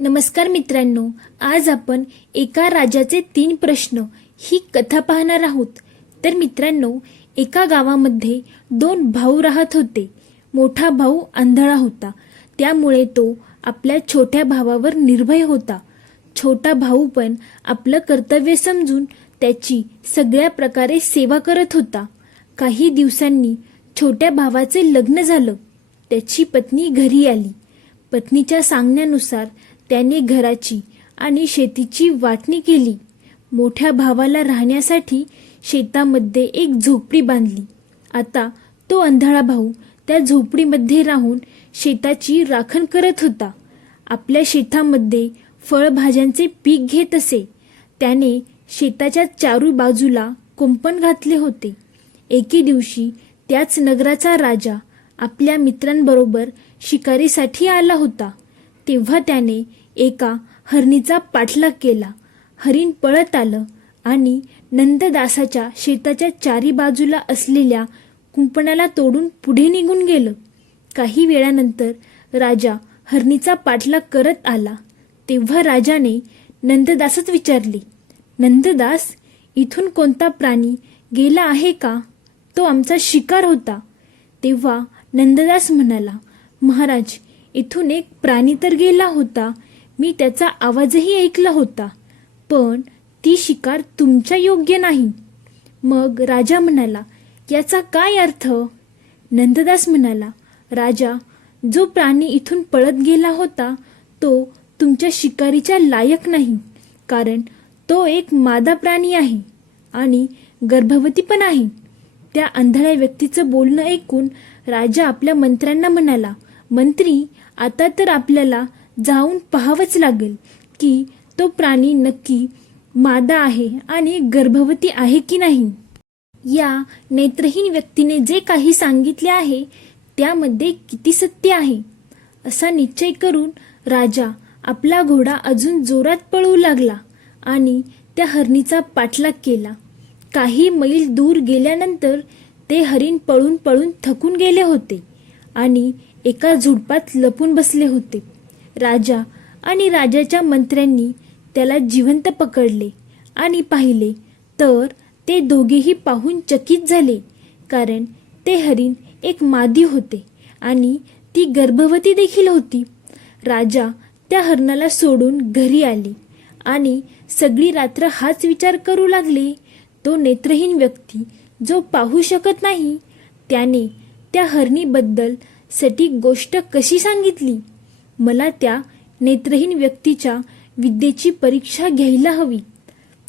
नमस्कार मित्रांनो आज आपण एका राजाचे तीन प्रश्न ही कथा पाहणार आहोत. तर मित्रांनो एका गावामध्ये दोन भाऊ राहत होते. मोठा भाऊ आंधळा होता. त्यामुळे तो आपल्या छोट्या भावावर निर्भय होता. छोटा भाऊ पण आपलं कर्तव्य समजून त्याची सगळ्या प्रकारे सेवा करत होता. काही दिवसांनी छोट्या भावाचे लग्न झालं. त्याची पत्नी घरी आली. पत्नीच्या सांगण्यानुसार त्याने घराची आणि शेतीची वाटणी केली. मोठ्या भावाला राहण्यासाठी शेतामध्ये एक झोपडी बांधली. आता तो अंधळा भाऊ त्या झोपडीमध्ये राहून शेताची राखण करत होता. आपल्या शेतामध्ये फळभाज्यांचे पीक घेत असे. त्याने शेताच्या चारू बाजूला कुंपण घातले होते. एके दिवशी त्याच नगराचा राजा आपल्या मित्रांबरोबर शिकारीसाठी आला होता. तेव्हा त्याने एका हरणीचा पाठलाग केला. हरिण पळत आलं आणि नंददासाच्या शेताच्या चारी बाजूला असलेल्या कुंपणाला तोडून पुढे निघून गेलं. काही वेळानंतर राजा हरणीचा पाठलाग करत आला. तेव्हा राजाने नंददासच विचारले नंददास इथून कोणता प्राणी गेला आहे का? तो आमचा शिकार होता. तेव्हा नंददास म्हणाला महाराज इथून एक प्राणी तर गेला होता. मी त्याचा आवाजही ऐकला होता पण ती शिकार तुमच्या योग्य नाही. मग राजा म्हणाला याचा काय अर्थ? नंददास म्हणाला राजा जो प्राणी इथून पळत गेला होता तो तुमच्या शिकारीच्या लायक नाही कारण तो एक मादा प्राणी आहे आणि गर्भवती पण आहे. त्या आंधळ्या व्यक्तीचं बोलणं ऐकून राजा आपल्या मंत्र्यांना म्हणाला मंत्री आता तर आपल्याला जाऊन पाहावंच लागेल की तो प्राणी नक्की मादा आहे आणि गर्भवती आहे की नाही. या नेत्रहीन व्यक्तीने जे काही सांगितले आहे त्यामध्ये किती सत्य आहे? असा निश्चय करून राजा आपला घोडा अजून जोरात पळू लागला आणि त्या हरणीचा पाठलाग केला. काही मैल दूर गेल्यानंतर ते हरिण पळून पळून थकून गेले होते आणि एका झुडपात लपून बसले होते. राजा आणि राजाच्या मंत्र्यांनी त्याला जिवंत पकडले आणि पाहिले तर ते दोघेही पाहून चकित झाले कारण ते हरिण एक मादी होते आणि ती गर्भवती देखील होती. राजा त्या हरणाला सोडून घरी आली आणि सगळी रात्र हाच विचार करू लागले. तो नेत्रहीन व्यक्ती जो पाहू शकत नाही त्याने त्या हरणीबद्दल सटीक गोष्ट कशी सांगितली? मला त्या नेत्रहीन व्यक्तीच्या विद्येची परीक्षा घ्यायला हवी.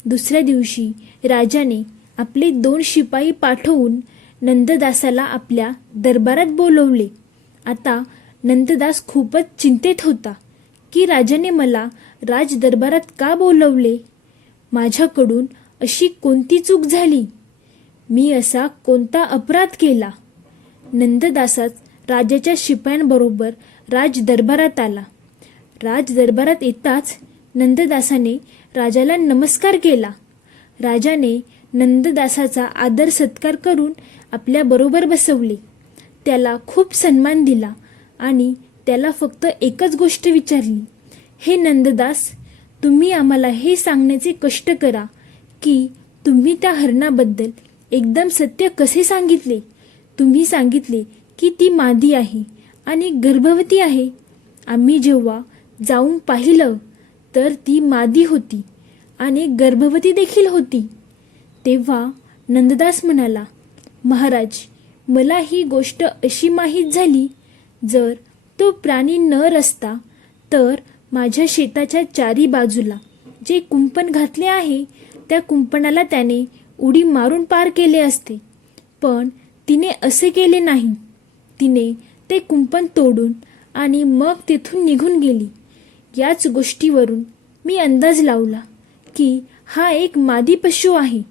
दुसऱ्या दिवशी राजाने आपले दोन शिपाई पाठवून नंददासाला आपल्या दरबारात बोलवले. आता नंददास खूपच चिंतेत होता की राजाने मला राज दरबारात का बोलवले? माझ्याकडून अशी कोणती चूक झाली? मी असा कोणता अपराध केला? नंददासाच राजाच्या शिपायांबरोबर राज दरबारात आला. राज दरबारात येताच नंददासाने राजाला नमस्कार केला. राजाने नंददासाचा आदर सत्कार करून आपल्याबरोबर बसवले. त्याला खूप सन्मान दिला आणि त्याला फक्त एकच गोष्ट विचारली. हे नंददास तुम्ही आम्हाला हे सांगण्याचे कष्ट करा की तुम्ही त्या हरणाबद्दल एकदम सत्य कसे सांगितले? तुम्ही सांगितले की ती मादी आहे. आणि गर्भवती आहे. आम्ही जेव्हा जाऊन पाहिलं तर ती मादी होती आणि गर्भवती देखील होती. तेव्हा नंददास म्हणाला महाराज मला ही गोष्ट अशी माहीत झाली जर तो प्राणी नर असता तर माझ्या शेताच्या चारी बाजूला जे कुंपण घातले आहे त्या कुंपणाला त्याने उडी मारून पार केले असते. पण तिने असे केले नाही. तिने ते कुंपण तोडून आणि मग तिथून निघून गेली. याच गोष्टीवरून मी अंदाज लावला की हा एक मादी पशु आहे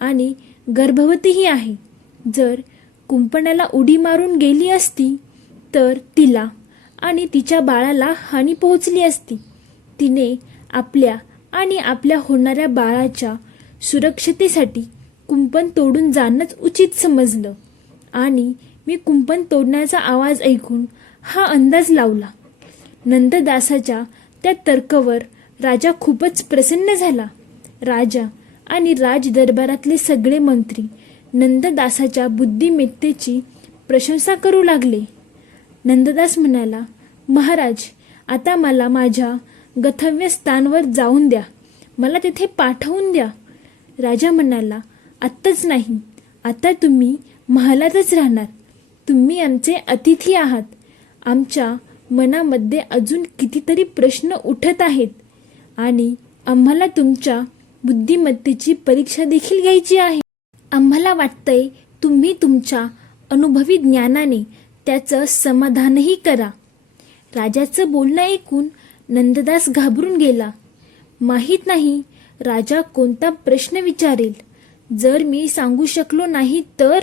आणि गर्भवतीही आहे. जर कुंपणाला उडी मारून गेली असती तर तिला आणि तिच्या बाळाला हानी पोहोचली असती. तिने आपल्या आणि आपल्या होणाऱ्या बाळाच्या सुरक्षतेसाठी कुंपण तोडून जाणंच उचित समजलं आणि मी कुंपण तोडण्याचा आवाज ऐकून हा अंदाज लावला. नंददासाच्या त्या तर्कवर राजा खूपच प्रसन्न झाला. राजा आणि राज दरबारातले सगळे मंत्री नंददासाच्या बुद्धिमत्तेची प्रशंसा करू लागले. नंददास म्हणाला महाराज आता मला माझ्या गथव्य स्थानवर जाऊन द्या. मला तिथे पाठवून द्या. राजा म्हणाला आत्ताच नाही. आता तुम्ही महालातच राहणार. तुम्ही आमचे अतिथी आहात. आमच्या मनामध्ये अजून कितीतरी प्रश्न उठत आहेत आणि आम्हाला तुमच्या बुद्धिमत्तेची परीक्षा देखील घ्यायची आहे. आम्हाला वाटतंय तुम्ही तुमच्या अनुभवी ज्ञानाने त्याचं समाधानही करा. राजाचं बोलणं ऐकून नंददास घाबरून गेला. माहीत नाही राजा कोणता प्रश्न विचारेल. जर मी सांगू शकलो नाही तर?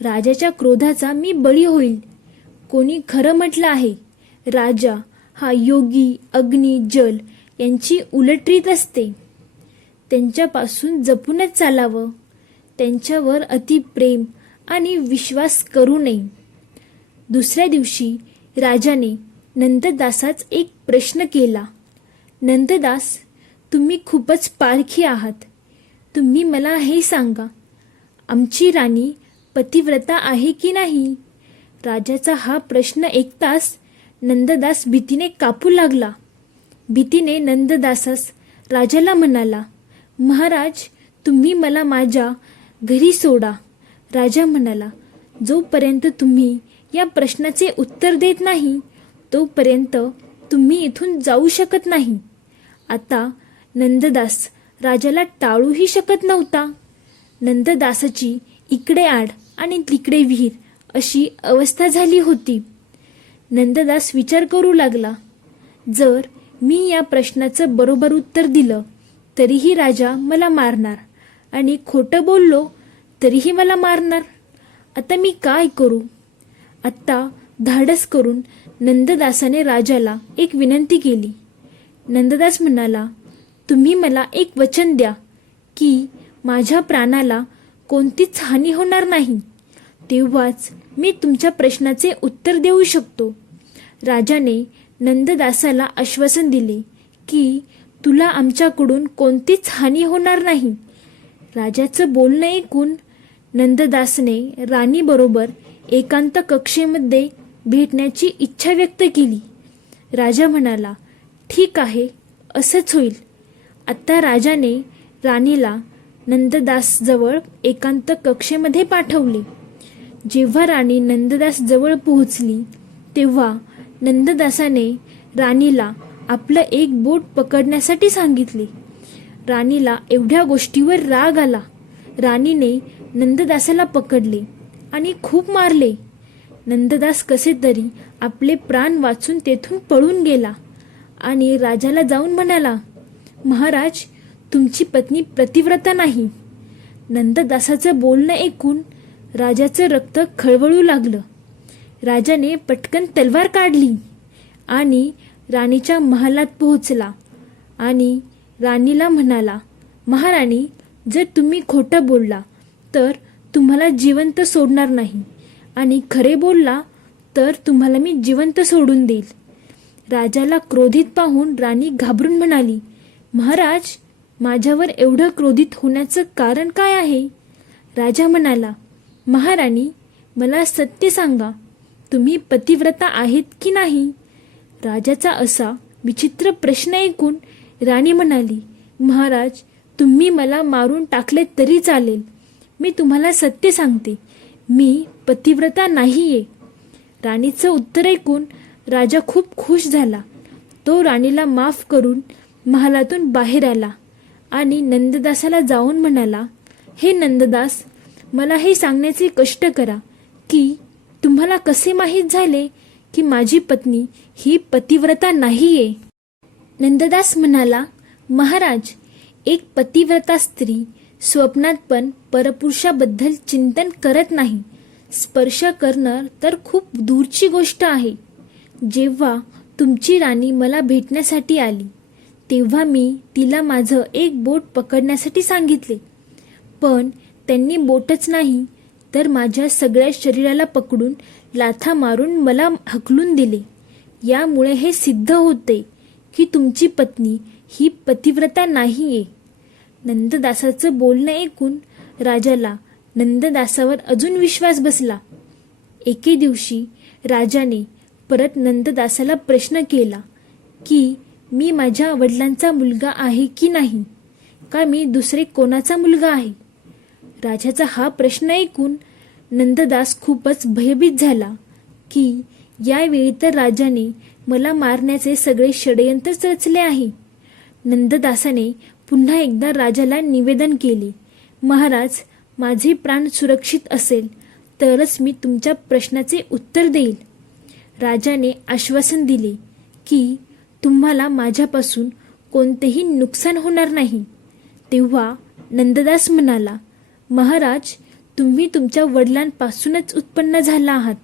राजाच्या क्रोधाचा मी बळी होईल. कोणी खरं म्हटलं आहे राजा हा योगी अग्नी जल यांची उलटरीत असते. त्यांच्यापासून जपूनच चालावं. त्यांच्यावर अतिप्रेम आणि विश्वास करू नये. दुसऱ्या दिवशी राजाने नंददासाच एक प्रश्न केला. नंददास तुम्ही खूपच पारखी आहात. तुम्ही मला हे सांगा आमची राणी पतिव्रता आहे की नाही? राजाचा हा प्रश्न ऐकताच नंददास भीतीने कापू लागला. भीतीने नंददासास राजाला म्हणाला महाराज तुम्ही मला माझ्या घरी सोडा. राजा म्हणाला जोपर्यंत तुम्ही या प्रश्नाचे उत्तर देत नाही तोपर्यंत तुम्ही इथून जाऊ शकत नाही. आता नंददास राजाला टाळूही शकत नव्हता. नंददासाची इकडे आड आणि तिकडे विहीर अशी अवस्था झाली होती. नंददास विचार करू लागला. जर मी या प्रश्नाचं बरोबर उत्तर दिलं तरीही राजा मला मारणार. आणि खोटं बोललो तरीही मला मारणार. आता मी काय करू? आत्ता धाडस करून नंददासाने राजाला एक विनंती केली. नंददास म्हणाला तुम्ही मला एक वचन द्या की माझ्या प्राणाला कोणतीच हानी होणार नाही. तेव्हाच मी तुमच्या प्रश्नाचे उत्तर देऊ शकतो. राजाने नंददासाला आश्वासन दिले की तुला आमच्याकडून कोणतीच हानी होणार नाही. राजाचं बोलणं ऐकून नंददासने राणीबरोबर एकांत कक्षेमध्ये भेटण्याची इच्छा व्यक्त केली. राजा म्हणाला ठीक आहे असंच होईल. आत्ता राजाने राणीला नंददासजवळ एकांत कक्षेमध्ये पाठवले. जेव्हा राणी नंददास जवळ पोहोचली तेव्हा नंददासाने राणीला आपलं एक बोट पकडण्यासाठी सांगितले. राणीला एवढ्या गोष्टीवर राग आला. राणीने नंददासाला पकडले आणि खूप मारले. नंददास कसे तरी आपले प्राण वाचून तेथून पळून गेला आणि राजाला जाऊन म्हणाला महाराज तुमची पत्नी प्रतिव्रता नाही. नंददासाचं बोलणं ऐकून राजाचं रक्त खळवळू लागलं. राजाने पटकन तलवार काढली आणि राणीच्या महालात पोहोचला आणि राणीला म्हणाला महाराणी जर तुम्ही खोटं बोलला तर तुम्हाला जिवंत सोडणार नाही. आणि खरे बोलला तर तुम्हाला मी जिवंत सोडून देईल. राजाला क्रोधित पाहून राणी घाबरून म्हणाली महाराज माझ्यावर एवढं क्रोधित होण्याचं कारण काय आहे? राजा म्हणाला महाराणी मला सत्य सांगा. तुम्ही पतिव्रता आहेत की नाही? राजाचा असा विचित्र प्रश्न ऐकून राणी म्हणाली महाराज तुम्ही मला मारून टाकले तरी चालेल. मी तुम्हाला सत्य सांगते. मी पतिव्रता नाहीये. राणीचं उत्तर ऐकून राजा खूप खुश झाला. तो राणीला माफ करून महालातून बाहेर आला. आणि नंददासाला जाऊन म्हणाला हे नंददास मला हे सांगण्याचे कष्ट करा की तुम्हाला कसे माहीत झाले की माझी पत्नी ही पतिव्रता नाहीये? नंददास म्हणाला महाराज एक पतिव्रता स्त्री स्वप्नात पण परपुरुषाबद्दल चिंतन करत नाही. स्पर्श करणं तर खूप दूरची गोष्ट आहे. जेव्हा तुमची राणी मला भेटण्यासाठी आली तेव्हा मी तिला माझं एक बोट पकडण्यासाठी सांगितले. पण त्यांनी बोटच नाही तर माझ्या सगळ्या शरीराला पकडून लाथा मारून मला हकलून दिले. यामुळे हे सिद्ध होते की तुमची पत्नी ही पतिव्रता नाही आहे नंददासाचं बोलणं ऐकून राजाला नंददासावर अजून विश्वास बसला. एके दिवशी राजाने परत नंददासाला प्रश्न केला की मी माझ्या वडिलांचा मुलगा आहे की नाही? का मी दुसरे कोणाचा मुलगा आहे? राजाचा हा प्रश्न ऐकून नंददास खूपच भयभीत झाला की यावेळी तर राजाने मला मारण्याचे सगळे षडयंत्रच रचले आहे. नंददासाने पुन्हा एकदा राजाला निवेदन केले महाराज माझे प्राण सुरक्षित असेल तरच मी तुमच्या प्रश्नाचे उत्तर देईल. राजाने आश्वासन दिले की तुम्हाला माझ्यापासून कोणतेही नुकसान होणार नाही. तेव्हा नंददास म्हणाला महाराज तुम्ही तुमच्या वडिलांपासूनच उत्पन्न झाला आहात.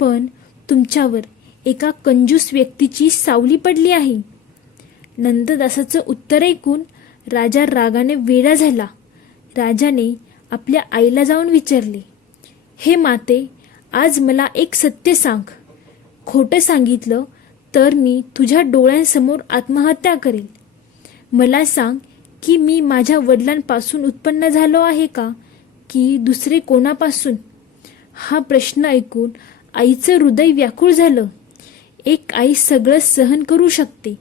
पण तुमच्यावर एका कंजूस व्यक्तीची सावली पडली आहे. नंददासाचं उत्तर ऐकून राजा रागाने वेडा झाला. राजाने आपल्या आईला जाऊन विचारले हे माते आज मला एक सत्य सांग. खोटं सांगितलं तर मी तुझ्या डोळ्यांसमोर आत्महत्या करेल मला सांग की मी माझ्या वडिलांपासून उत्पन्न झालो आहे का की दुसरे कोणापासून? हा प्रश्न ऐकून आईचं हृदय व्याकुळ झालं. एक आई सगळं सहन करू शकते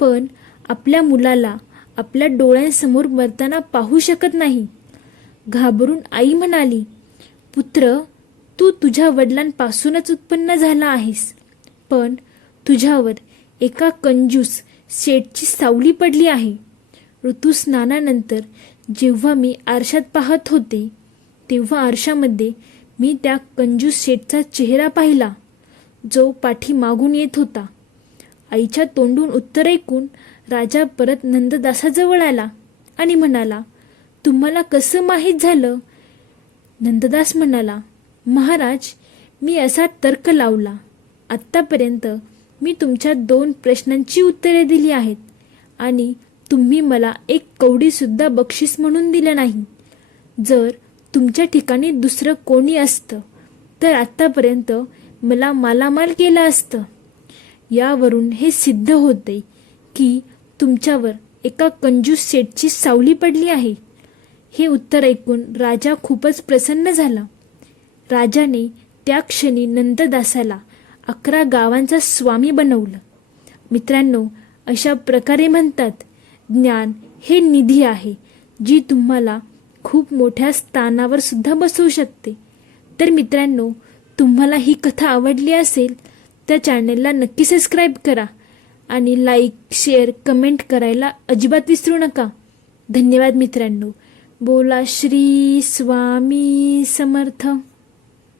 पण आपल्या मुलाला आपल्या डोळ्यांसमोर मरताना पाहू शकत नाही. घाबरून आई म्हणाली पुत्र तू तुझ्या वडिलांपासूनच उत्पन्न झाला आहेस. पण तुझ्यावर एका कंजूस शेठची सावली पडली आहे. ऋतुस्नानानंतर जेव्हा मी आरशात पाहत होते तेव्हा आरशामध्ये मी त्या कंजूस शेठचा चेहरा पाहिला जो पाठी मागून येत होता. आईच्या तोंडून उत्तर ऐकून राजा परत नंददासाजवळ आला आणि म्हणाला तुम्हाला कसं माहीत झालं? नंददास म्हणाला महाराज मी असा तर्क लावला. आत्तापर्यंत मी तुमच्या दोन प्रश्नांची उत्तरे दिली आहेत. आणि तुम्ही मला एक कवडीसुद्धा बक्षीस म्हणून दिलं नाही. जर तुमच्या ठिकाणी दुसरं कोणी असतं तर आत्तापर्यंत मला मालामाल केलं असतं. यावरून हे सिद्ध होते की तुमच्यावर एका कंजूस सेटची सावली पडली आहे. हे उत्तर ऐकून राजा खूपच प्रसन्न झाला. राजाने त्या क्षणी नंददासाला अकरा गावांचा स्वामी बनवलं. मित्रांनो अशा प्रकारे म्हणतात ज्ञान हे निधी आहे जी तुम्हाला खूप मोठ्या स्थानावर सुद्धा बसवू शकते. तर मित्रांनो तुम्हाला ही कथा आवडली असेल तर चॅनलला नक्की सबस्क्राईब करा आणि लाईक शेअर कमेंट करायला अजिबात विसरू नका. धन्यवाद मित्रांनो. बोला श्री स्वामी समर्थ.